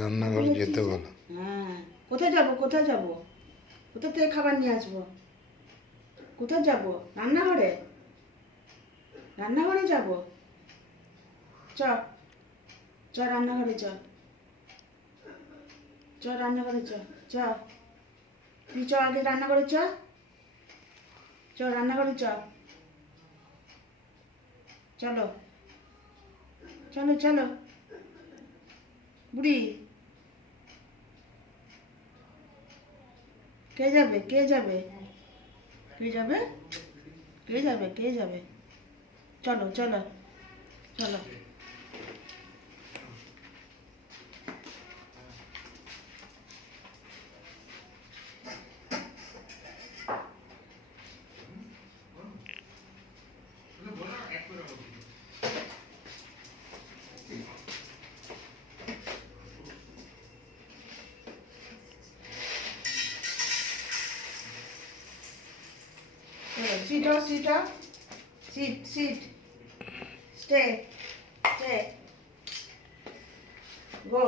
রান্নাঘরে যেতে বলো। হ্যাঁ, কোথায় যাব কোথায় যাব? কোথা থেকে খাবার নিয়ে আসবো? কোথায় যাব? রান্নাঘরে? রান্নাঘরে যাব? চ চ রান্নাঘরে চ। চ রান্নাঘরে চ। চ তুই চ, আগে রান্নাঘরে চ। চ রান্নাঘরে চ। চলো চলো চলো বুড়ি। কে যাবে কে যাবে? কে যাবে? কে যাবে কে যাবে? চলো চলো চলো। Sit up, sit up. Sit, sit. Stay, stay. Go.